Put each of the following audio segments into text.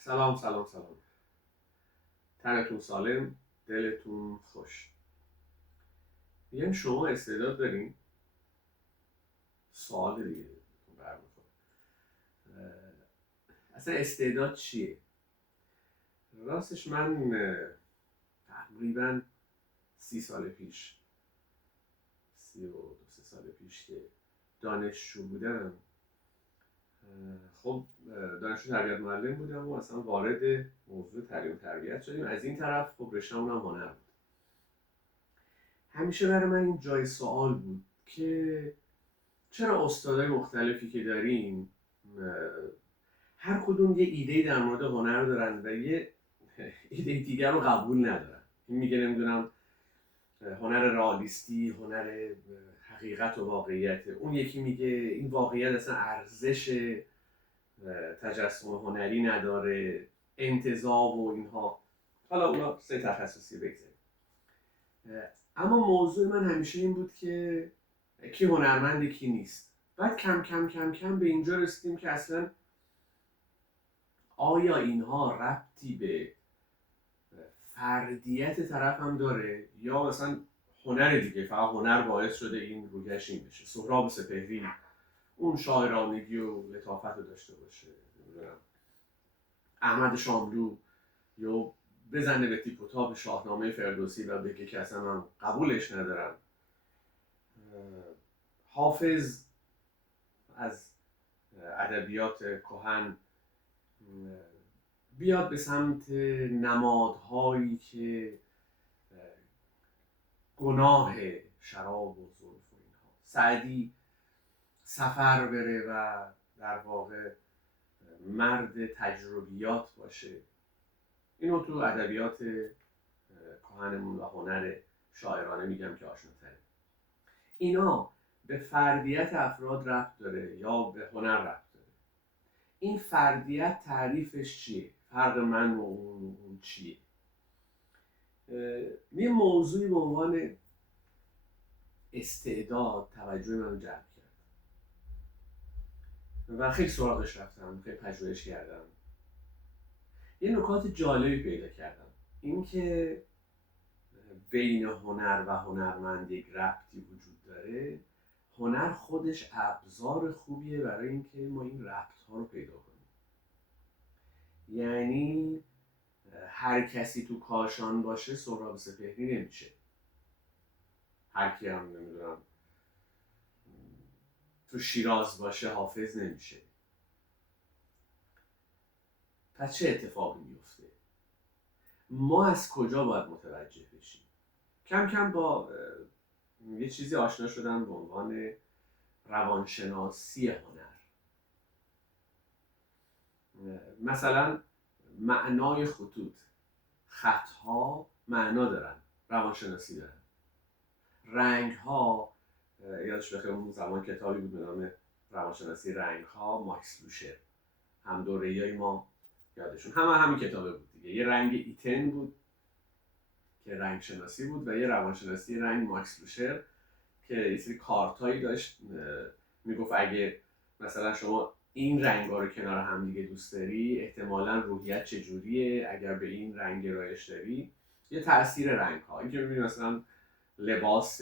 سلام سلام سلام. تنتون سالم، دلتون خوش. میگن شما استعداد دارین؟ سوال دیگه برمیخوره. اصلا استعداد چیه؟ راستش من تقریبا 30 سال پیش، 32 3 سال پیش که دانشجو بودم، خب دانشجو تربیت معلم بودم و اصلا وارد موضوع تعلیم تربیت شدیم. از این طرف خب رشته‌مون هم هنر بود. همیشه برای من این جای سوال بود که چرا استادای مختلفی که داریم هر کدوم یه ایده در مورد هنر دارن و یه ایده دیگر رو قبول ندارن. این میگه نمیدونم هنر رئالیستی، هنر حقیقت و واقعیت. اون یکی میگه این واقعیت اصلا ارزش تجسم هنری نداره، انتزاع و اینها. حالا اونا سه تخصصی بگذاریم. اما موضوع من همیشه این بود که کی هنرمند کی نیست. بعد کم کم کم کم به اینجا رسیدیم که اصلا آیا اینها ربطی به فردیت طرف هم داره یا مثلا هنر دیگه، فقط هنر باعث شده این رویش این بشه. سهراب سپهری اون شاعرانگی و لطافت رو داشته باشه، احمد شاملو یا بزنه به تیپ و تاب شاهنامه فردوسی و بگه که اصلا من قبولش ندارم. حافظ از ادبیات کهن بیاد به سمت نمادهایی که گناه شراب و زلف و اینها. سعدی سفر بره و در واقع مرد تجربیات باشه. اینو تو ادبیات کهنمون و هنر شاعرانه میگم که آشناتره. اینا به فردیت افراد ربط داره یا به هنر ربط داره؟ این فردیت تعریفش چیه؟ فرق من و اون چیه؟ یه موضوعی به عنوان استعداد توجه من جلب کرد و خیلی سراغش رفتم، خیلی پژوهش کردم. یه نکات جالبی پیدا کردم. اینکه بین هنر و هنرمند یک ربطی وجود داره. هنر خودش ابزار خوبیه برای اینکه ما این ربط ها رو پیدا کنیم. یعنی هر کسی تو کاشان باشه سهراب سپهری نمیشه. هر کی هم نمیدونم تو شیراز باشه حافظ نمیشه. پس چه اتفاقی میفته؟ ما از کجا باید متوجه بشیم؟ کم کم با یه چیزی آشنا شدم به عنوان روانشناسی هنر. مثلا معنای خطوط، خطها معنا دارن، روانشناسی دارن. رنگ ها، یادش بخیر اون زمان کتابی بود به نام روانشناسی رنگ ها، ماکس لوشر، هم دوره‌ای ما یادشون همین کتابه بود دیگه. یه رنگ ایتن بود که رنگ شناسی بود و یه روانشناسی رنگ ماکس لوشر که یه سری کارتایی داشت. میگفت اگه مثلا شما این رنگ‌ها رو کنار هم دیگه دوست داری، احتمالاً روحیت چجوریه. اگر به این رنگ گرایش داری، یه تاثیر رنگ‌ها. این که می‌بینی مثلا لباس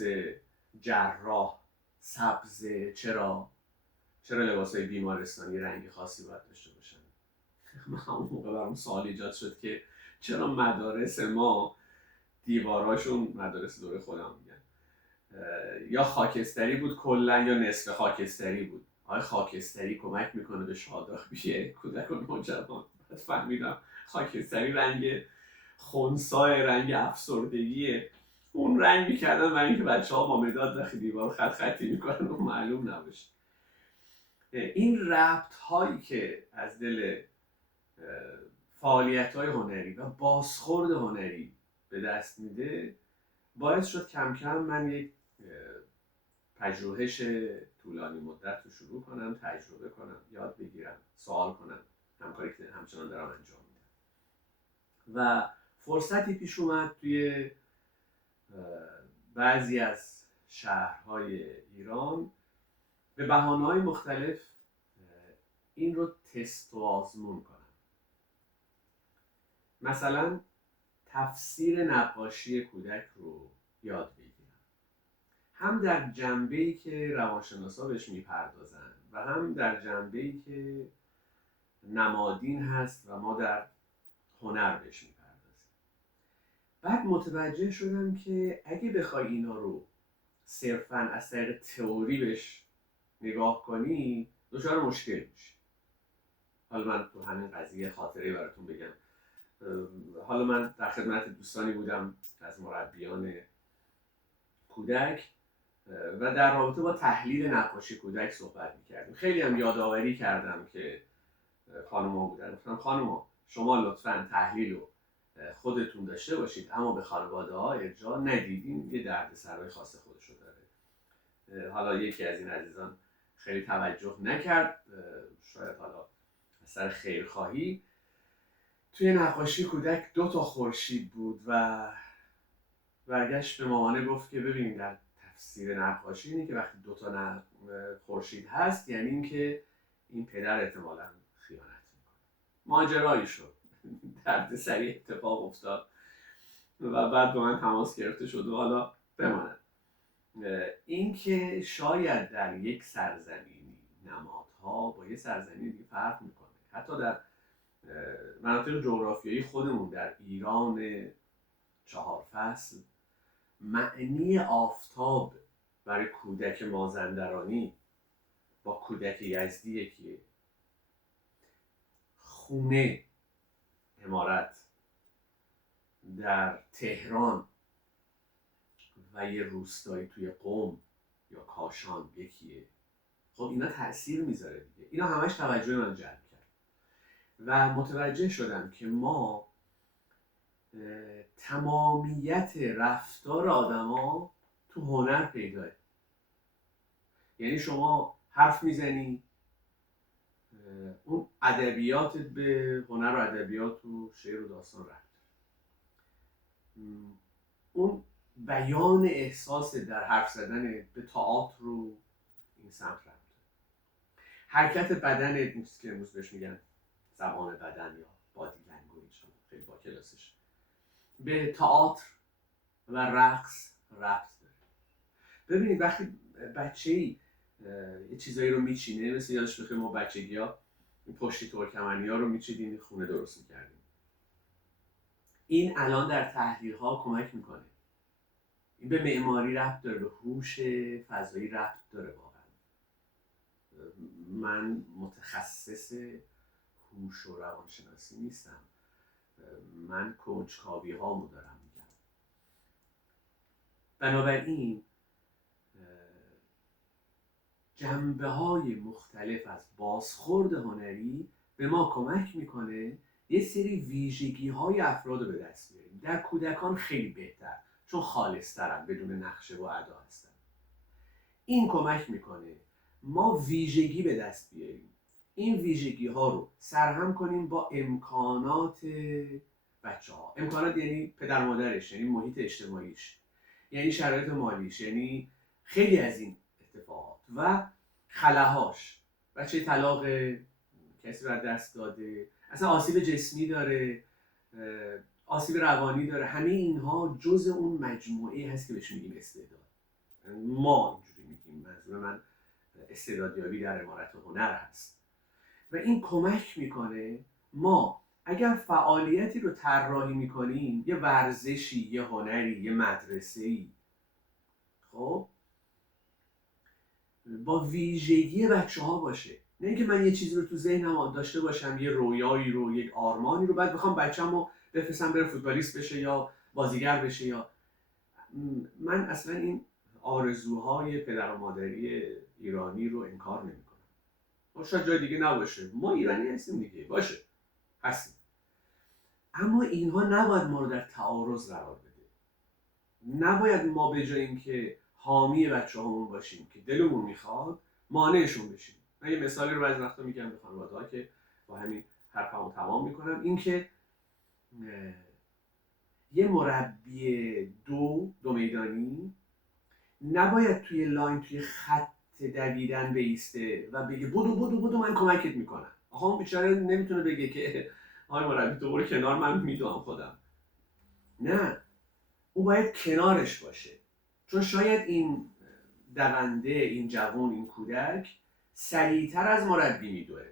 جراح سبز، چرا لباسای بیمارستانی رنگ خاصی باید داشته باشن؟ من همون موقع برام سوال ایجاد شد که چرا مدارس ما دیواراشون، مدارس دوره خودم میگن، یا خاکستری بود کلا یا نصف خاکستری بود. آیا خاکستری کمک میکنه به شادابی کودک و نوجوان؟ فهمیدم خاکستری رنگ خنثی، رنگ افسردگیه. اون رنگ میکردن برای اینکه بچه‌ها با مداد وقتی دیوار خط خطی میکنن و معلوم نباشه. این ربط هایی که از دل فعالیت های هنری و بازخورد هنری به دست میده باعث شد کم کم من یک پژوهش طولانی مدت رو شروع کنم، تجربه کنم، یاد بگیرم، سوال کنم، همکاری که همچنان دارم انجام میدم. و فرصتی پیش اومد توی بعضی از شهرهای ایران به بهانه‌های مختلف این رو تست و آزمون کنم. مثلا تفسیر نقاشی کودک رو یاد بگیرم، هم در جنبه‌ای که روانشناسا بهش میپردازن و هم در جنبه‌ای که نمادین هست و ما در هنر بهش میپردازیم. بعد متوجه شدم که اگه بخوای اینا رو صرفاً از طریق تئوری بهش نگاه کنی دچار مشکل میشی. حالا من تو همین قضیه خاطره براتون بگم. حالا من در خدمت دوستانی بودم از مربیان کودک و در رابطه با تحلیل نقاشی کودک صحبت میکردیم. خیلی هم یادآوری کردم که خانوما بودن، گفتم خانوما شما لطفاً تحلیل رو خودتون داشته باشید اما به خانواده ها ارجاع ندیدین، یه دردسرای خاص خودشو داره. حالا یکی از این عزیزان خیلی توجه نکرد، شاید حالا از سر خیرخواهی. توی نقاشی کودک 2 تا خورشید بود و برگشت به مامانه گفت که ببینید در تفسیر نقاشی اینه که وقتی 2 تا خورشید هست یعنی اینکه این پدر احتمالاً خیانت میکنه. ماجرایی شد، درد سری اتفاق افتاد و بعد با من تماس گرفته شد و حالا بماند. این که شاید در یک سرزمینی نمادها با یه سرزمینی دیگه فرق میکنه. حتی در مناطق جغرافیایی خودمون در ایران 4 فصل معنی آفتاب برای کودک مازندرانی با کودک یزدی یکیه. خونه، عمارت در تهران و یه روستایی توی قم یا کاشان یکیه. خب اینا تأثیر میذاره دیگه. اینا همش توجه من جلب کرد و متوجه شدم که ما تمامیت رفتار آدما تو هنر پیداه. یعنی شما حرف میزنی، اون ادبیاتت به هنر و ادبیات و شعر و داستان رفت، اون بیان احساس در حرف زدن به تئاتر رو این سمت رفت، حرکت بدن نیست که امروز بهش میگن زبان بدن یا بادی لنگویج، خیلی با کلاسش، به تئاتر و رقص ربط داره. ببینید وقتی بچه‌ای یه چیزایی رو میچینه، مثل یادش بخیر ما بچگی‌ها پشتی ترکمنی‌ها رو میچیدیم خونه درست میکردیم. این الان در تحلیل‌ها کمک میکنه. این به معماری ربط داره، به هوش فضایی ربط داره. واقعا من متخصص هوش و روانشناسی نیستم، من کنجکاوی هامو دارم میگم. بنابراین جنبه های مختلف از بازخورد هنری به ما کمک میکنه یه سری ویژگی های افراد رو به دست بیاریم. در کودکان خیلی بهتر، چون خالص‌ترن، بدون نقشه و ادا هستن. این کمک میکنه ما ویژگی به دست بیاریم، این ویژگی ها رو سرهم کنیم با امکانات بچه ها. امکانات یعنی پدر مادرش، یعنی محیط اجتماعیش، یعنی شرایط مالیش، یعنی خیلی از این اتفاقات و خلاهاش. بچه طلاق، کسی رو دست داده، اصلا آسیب جسمی داره، آسیب روانی داره، همه اینها جزء اون مجموعه هست که بهش میگیم استعداد. ما اینجوری میگیم، منظور من استعدادیابی در عمارت هنر هست. و این کمک میکنه ما اگر فعالیتی رو طراحی میکنیم، یه ورزشی، یه هنری، یه مدرسه‌ای، خب با ویژگی بچه ها باشه. نه اینکه من یه چیزی رو تو ذهنم داشته باشم، یه رویایی رو، یک آرمانی رو، بعد بخوام بچه‌مو بفرستم بره فوتبالیست بشه یا بازیگر بشه. یا من اصلا این آرزوهای پدر و مادری ایرانی رو انکار نمی‌کنم. شاید جای دیگه نباشه، ما ایرانی هستیم دیگه، باشه هستیم، اما اینها نباید ما رو در تعارض قرار بده. نباید ما به جای اینکه حامی بچه‌هامون باشیم که دلمون میخواد، مانعشون بشیم. من یه مثالی رو بعضی وقتا میگم به خانواده‌ها که با همین حرفمو تمام میکنم، این که یه مربی دو میدانی نباید توی لاین، توی خط دویدن بیسته و بگه بدو بدو بدو من کمکت میکنم. آقا اون بیچاره نمیتونه بگه که آقای مربی تو برو کنار، من میدونم خودم. نه، او باید کنارش باشه، چون شاید این دونده، این جوان، این کودک سریعتر از مربی میدوه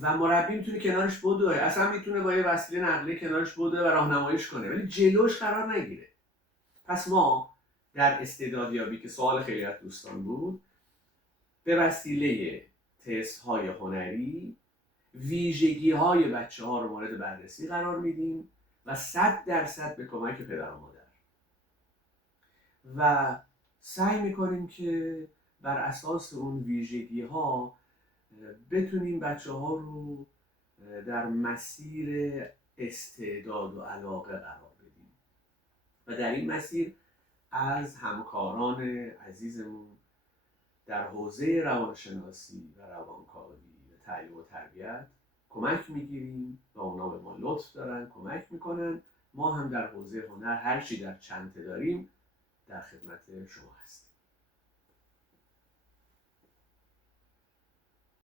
و مربی میتونه کنارش بدوه، اصلا میتونه با یه وسیله نقلیه کنارش بدوه و راهنماییش کنه، ولی جلوش قرار نگیره. پس ما در استعدادیابی که سوال خیلی از دوستان بود، به وسیله تست های هنری ویژگی های بچه ها رو مورد بررسی قرار میدیم و 100% به کمک پدر و مادر و سعی میکنیم که بر اساس اون ویژگی ها بتونیم بچه ها رو در مسیر استعداد و علاقه قرار بدیم و در این مسیر از همکاران عزیزمون در حوزه روانشناسی و روانکاوی و تعلیم و تربیت کمک میگیریم و اونا به ما لطف دارن، کمک میکنن. ما هم در حوزه هنر هر چی در چنته داریم در خدمت شما هستیم.